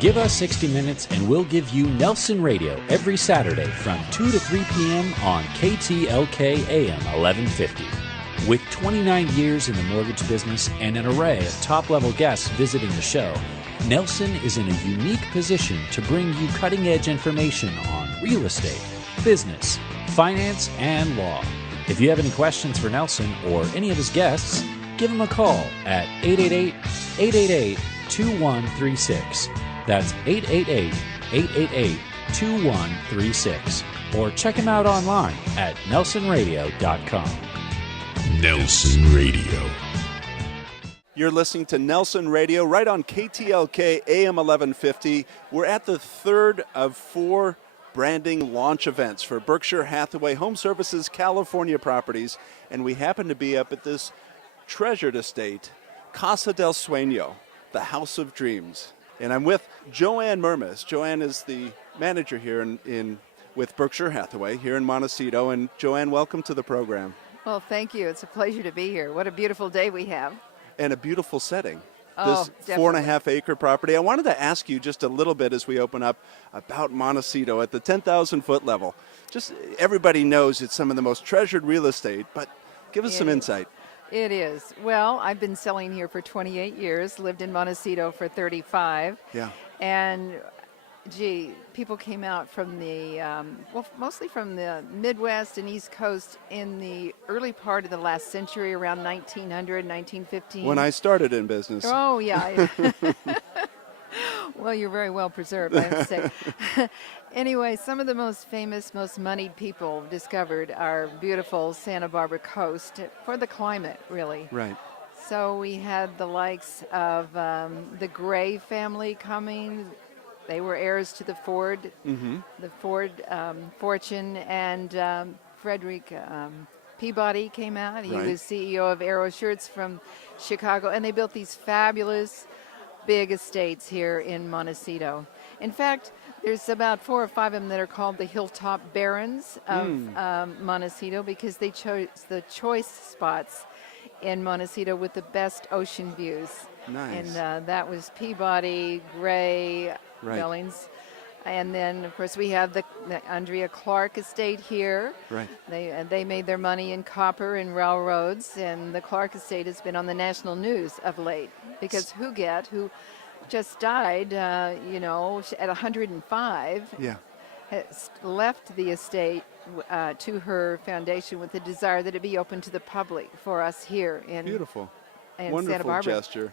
Give us 60 minutes and we'll give you Nelson Radio every Saturday from 2 to 3 p.m. on KTLK AM 1150. With 29 years in the mortgage business and an array of top-level guests visiting the show, Nelson is in a unique position to bring you cutting-edge information on real estate, business, finance, and law. If you have any questions for Nelson or any of his guests, give him a call at 888-888-2136. That's 888-888-2136. Or check him out online at nelsonradio.com. Nelson Radio. You're listening to Nelson Radio right on KTLK AM 1150. We're at the third of 4 branding launch events for Berkshire Hathaway Home Services California properties, and we happen to be up at this treasured estate, Casa del Sueño, the House of Dreams. And I'm with Jo Ann Mermis. Jo Ann is the manager here with Berkshire Hathaway here in Montecito. And Jo Ann, welcome to the program. Well, thank you. It's a pleasure to be here. What a beautiful day we have. And a beautiful setting. Oh, this 4.5-acre property. I wanted to ask you just a little bit as we open up about Montecito at the 10,000-foot level. Just everybody knows it's some of the most treasured real estate, but give us some insight. It is. Well, I've been selling here for 28 years, lived in Montecito for 35. Yeah. And, people came out from the, mostly from the Midwest and East Coast in the early part of the last century, around 1900, 1915. When I started in business. Oh, yeah. Well, you're very well preserved, I have to say. Anyway, some of the most famous, most moneyed people discovered our beautiful Santa Barbara coast for the climate, really. Right. So we had the likes of the Gray family coming. They were heirs to the Ford fortune, and Frederick Peabody came out. He was CEO of Aero Shirts from Chicago, and they built these fabulous big estates here in Montecito. In fact, there's about 4 or 5 of them that are called the Hilltop Barons of Montecito, because they chose the choice spots in Montecito with the best ocean views. Nice. And that was Peabody, Gray, Billings. And then, of course, we have the Andrea Clark estate here. Right. They made their money in copper and railroads, and the Clark estate has been on the national news of late because Huguette, who just died, at 105, has left the estate to her foundation with the desire that it be open to the public for us here in Beautiful. In Wonderful Santa Barbara. gesture.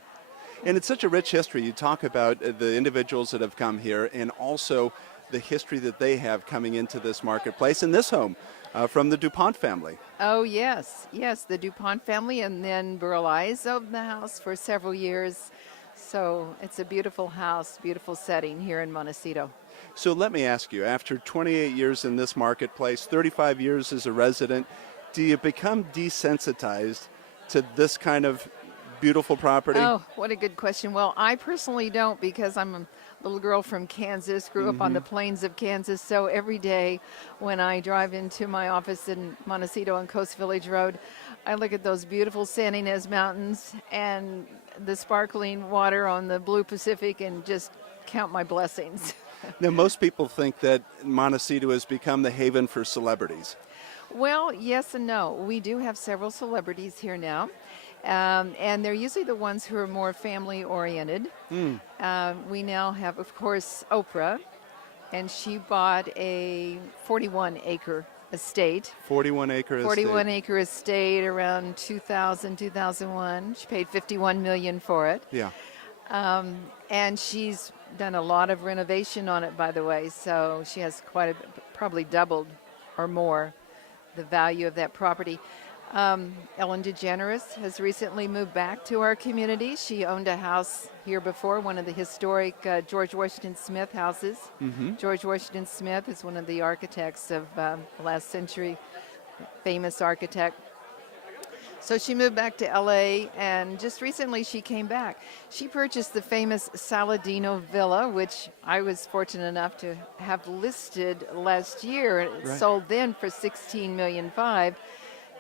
And it's such a rich history. You talk about the individuals that have come here and also the history that they have coming into this marketplace and this home from the DuPont family. Oh, yes, the DuPont family, and then Burl Ives owned the house for several years. So it's a beautiful house, beautiful setting here in Montecito. So let me ask you, after 28 years in this marketplace, 35 years as a resident, do you become desensitized to this kind of beautiful property? Oh, what a good question. Well, I personally don't, because I'm a little girl from Kansas, grew up on the plains of Kansas. So every day when I drive into my office in Montecito on Coast Village Road, I look at those beautiful San Ynez Mountains and the sparkling water on the blue Pacific and just count my blessings. Now, most people think that Montecito has become the haven for celebrities. Well, yes and no. We do have several celebrities here now. And they're usually the ones who are more family-oriented. We now have, of course, Oprah, and she bought a 41-acre estate. 41-acre estate around 2000, 2001. She paid $51 million for it. Yeah. And she's done a lot of renovation on it, by the way, so she has probably doubled or more the value of that property. Ellen DeGeneres has recently moved back to our community. She owned a house here before, one of the historic George Washington Smith houses. George Washington Smith is one of the architects of the last century, famous architect. So she moved back to LA, and just recently she came back. She purchased the famous Saladino Villa, which I was fortunate enough to have listed last year. It sold then for $16.5 million.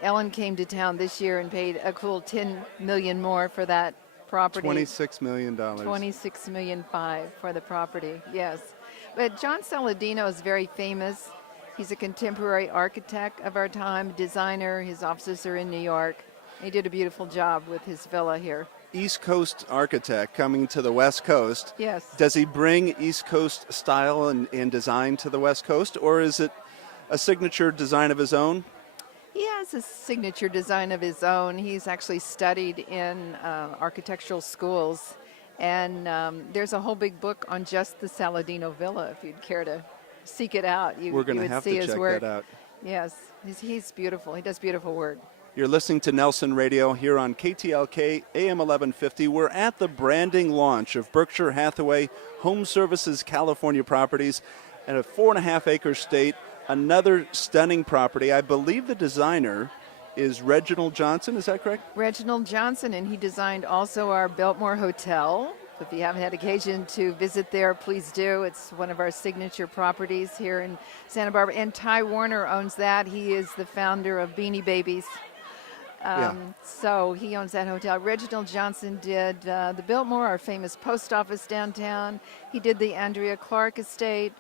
Ellen came to town this year and paid a cool $10 million more for that property. $26 million. $26.5 million for the property, yes. But John Saladino is very famous. He's a contemporary architect of our time, designer. His offices are in New York. He did a beautiful job with his villa here. East Coast architect coming to the West Coast. Yes. Does he bring East Coast style and design to the West Coast, or is it a signature design of his own? He has a signature design of his own. He's actually studied in architectural schools, and there's a whole big book on just the Saladino Villa, if you'd care to seek it out. We're going to have to check that out. Yes, he's beautiful. He does beautiful work. You're listening to Nelson Radio here on KTLK AM 1150. We're at the branding launch of Berkshire Hathaway Home Services California properties at a 4.5-acre estate. Another stunning property. I believe the designer is Reginald Johnson. Is that correct? Reginald Johnson, and he designed also our Biltmore Hotel. If you haven't had occasion to visit there, please do. It's one of our signature properties here in Santa Barbara. And Ty Warner owns that. He is the founder of Beanie Babies. So he owns that hotel. Reginald Johnson did the Biltmore, our famous post office downtown. He did the Andrea Clark estate.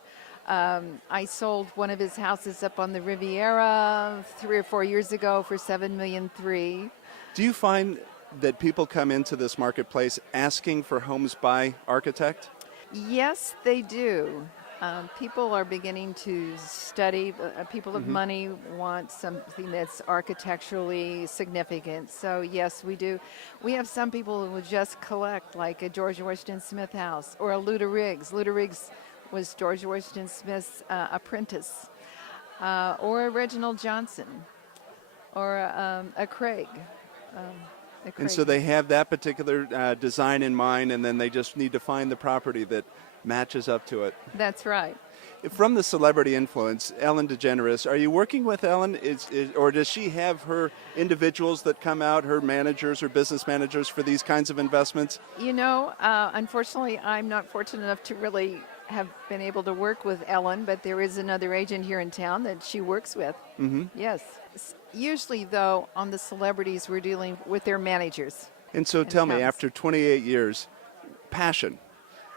I sold one of his houses up on the Riviera 3 or 4 years ago for $7.3 million. Do you find that people come into this marketplace asking for homes by architect? Yes, they do. People are beginning to study. People of money want something that's architecturally significant. So yes, we do. We have some people who will just collect, like a George Washington Smith house or a Luda Riggs. Luda Riggs was George Washington Smith's apprentice, or a Reginald Johnson, or a Craig. And so they have that particular design in mind, and then they just need to find the property that matches up to it. That's right. From the celebrity influence, Ellen DeGeneres, are you working with Ellen, or does she have her individuals that come out, her managers or business managers for these kinds of investments? You know, unfortunately, I'm not fortunate enough to really have been able to work with Ellen, but there is another agent here in town that she works with. Yes. Usually, though, on the celebrities, we're dealing with their managers. And so tell me, after 28 years, passion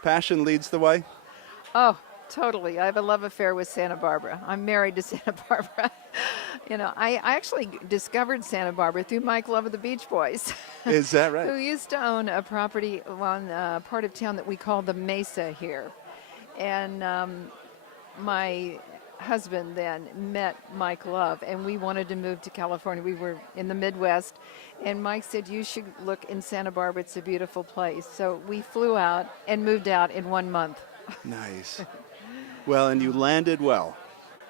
leads the way? Oh, totally. I have a love affair with Santa Barbara. I'm married to Santa Barbara. You know, I actually discovered Santa Barbara through Mike Love of the Beach Boys. Is that right? Who used to own a property on a part of town that we call the Mesa here. And my husband then met Mike Love, and we wanted to move to California. We were in the Midwest, and Mike said, you should look in Santa Barbara. It's a beautiful place. So we flew out and moved out in 1 month. Nice. Well, and you landed well.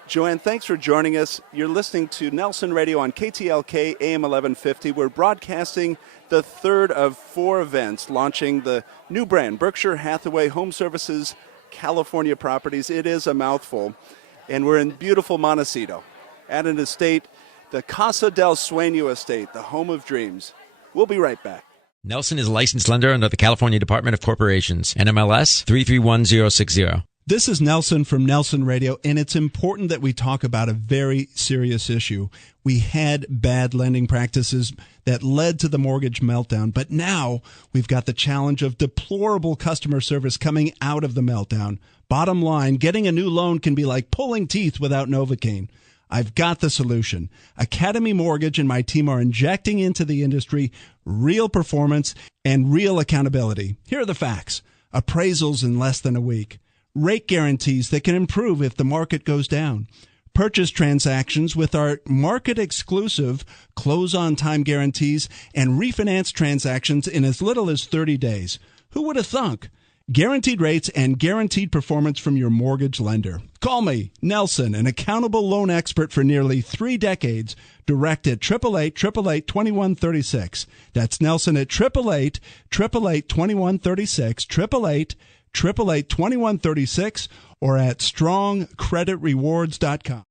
Jo Ann, thanks for joining us. You're listening to Nelson Radio on KTLK AM 1150. We're broadcasting the third of 4 events launching the new brand, Berkshire Hathaway Home Services California Properties. It is a mouthful. And we're in beautiful Montecito at an estate, the Casa del Sueño estate, the home of dreams. We'll be right back. Nelson is a licensed lender under the California Department of Corporations, NMLS 331060. This is Nelson from Nelson Radio, and it's important that we talk about a very serious issue. We had bad lending practices that led to the mortgage meltdown, but now we've got the challenge of deplorable customer service coming out of the meltdown. Bottom line, getting a new loan can be like pulling teeth without Novocaine. I've got the solution. Academy Mortgage and my team are injecting into the industry real performance and real accountability. Here are the facts. Appraisals in less than a week. Rate guarantees that can improve if the market goes down. Purchase transactions with our market-exclusive close-on-time guarantees and refinance transactions in as little as 30 days. Who would have thunk? Guaranteed rates and guaranteed performance from your mortgage lender. Call me, Nelson, an accountable loan expert for nearly 3 decades, direct at 888-888-2136. That's Nelson at 888-888-2136, 888-888-2136, or at strongcreditrewards.com.